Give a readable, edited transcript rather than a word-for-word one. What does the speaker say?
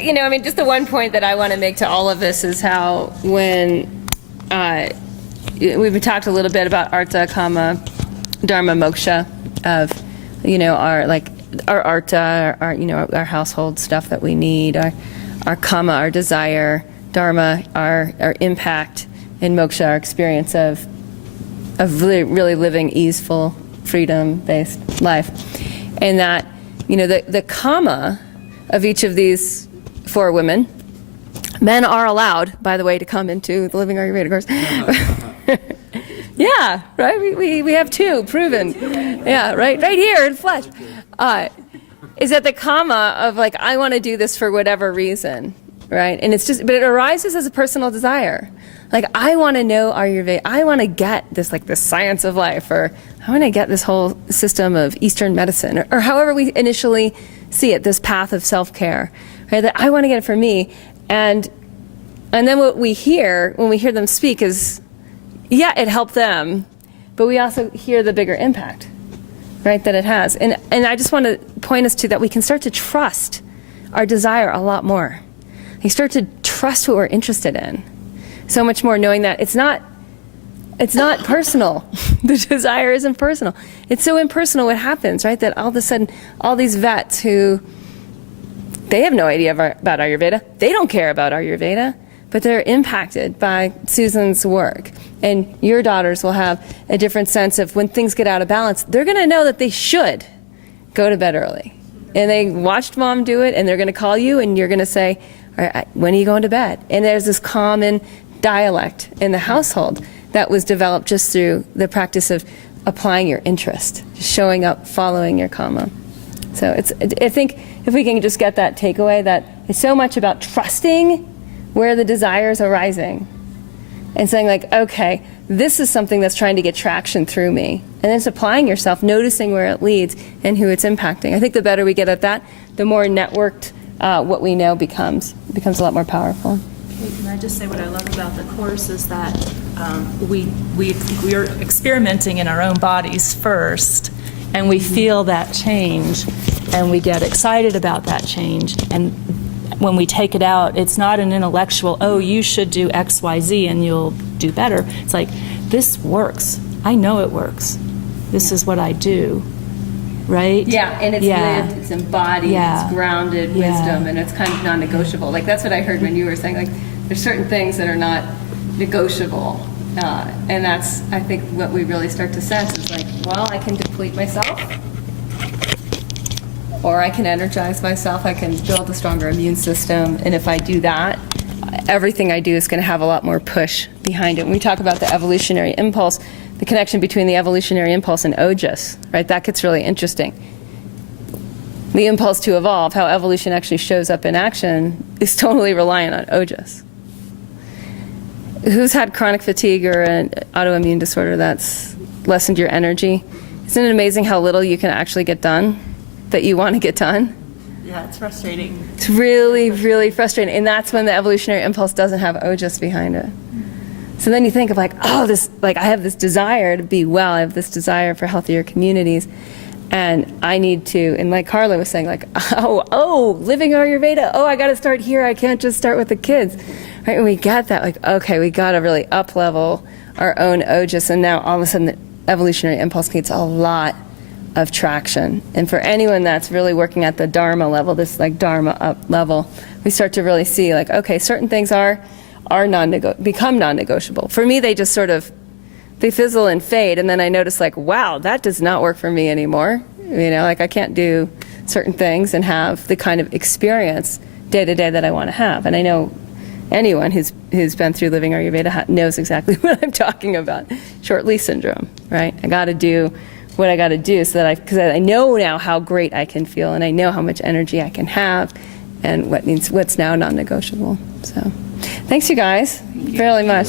I mean, just the one point that I want to make to all of this is how when we've talked a little bit about Artha, Kama, Dharma, Moksha, of, our Artha, our household stuff that we need, our Kama, our desire, Dharma, our impact, and Moksha, our experience of really living easeful, freedom-based life. And that, the Kama of each of these 4 women, men are allowed, by the way, to come into the Living Ayurveda course. Yeah, right? We have 2 proven. Yeah, right here in flesh. Is that the Kama of I want to do this for whatever reason, right? And but it arises as a personal desire. I want to know Ayurveda. I want to get this, the science of life, or I want to get this whole system of Eastern medicine, or however we initially see it, this path of self-care, right? That I want to get it for me. And then what we hear when we hear them speak is, yeah, it helped them, but we also hear the bigger impact, right, that it has. And I just want to point us to that we can start to trust our desire a lot more. We start to trust what we're interested in so much more, knowing that it's not personal. The desire isn't personal. It's so impersonal what happens, right, that all of a sudden all these vets who, they have no idea about Ayurveda, they don't care about Ayurveda, but they're impacted by Susan's work. And your daughters will have a different sense of when things get out of balance, they're going to know that they should go to bed early. And they watched mom do it, and they're going to call you, and you're going to say, all right, when are you going to bed? And there's this common dialect in the household that was developed just through the practice of applying your interest, showing up, following your Kama. So I think if we can just get that takeaway, that it's so much about trusting where the desires are rising and saying okay, this is something that's trying to get traction through me. And then it's applying yourself, noticing where it leads and who it's impacting. I think the better we get at that, the more networked what we know becomes a lot more powerful. Hey, can I just say what I love about the course is that we're experimenting in our own bodies first, and we feel that change, and we get excited about that change. And when we take it out, it's not an intellectual, oh, you should do X, Y, Z, and you'll do better. It's this works. I know it works. This is what I do. Right? Yeah, and it's lived, it's embodied, it's grounded wisdom, and it's kind of non-negotiable. That's what I heard when you were saying, there's certain things that are not negotiable. And that's, I think, what we really start to sense is I can deplete myself, or I can energize myself, I can build a stronger immune system, and if I do that, everything I do is going to have a lot more push behind it. When we talk about the evolutionary impulse, the connection between the evolutionary impulse and Ojas, right? That gets really interesting. The impulse to evolve, how evolution actually shows up in action, is totally reliant on Ojas. Who's had chronic fatigue or an autoimmune disorder that's lessened your energy? Isn't it amazing how little you can actually get done that you want to get done? Yeah, it's frustrating. It's really, really frustrating. And that's when the evolutionary impulse doesn't have Ojas behind it. So then you think of I have this desire to be well, I have this desire for healthier communities, and I need to, and like Carla was saying, living Ayurveda, I got to start here, I can't just start with the kids, right? And we get that, okay, we got to really up-level our own Ojas, and now all of a sudden the evolutionary impulse gets a lot of traction. And for anyone that's really working at the Dharma level, this Dharma up level, we start to really see okay, certain things become non-negotiable. For me, they just they fizzle and fade, and then I notice wow, that does not work for me anymore. I can't do certain things and have the kind of experience day to day that I want to have. And I know anyone who's been through Living Ayurveda knows exactly what I'm talking about. Short lease syndrome, right? I got to do what I got to do because I know now how great I can feel, and I know how much energy I can have, and what's now non-negotiable. So, thanks you guys, very much.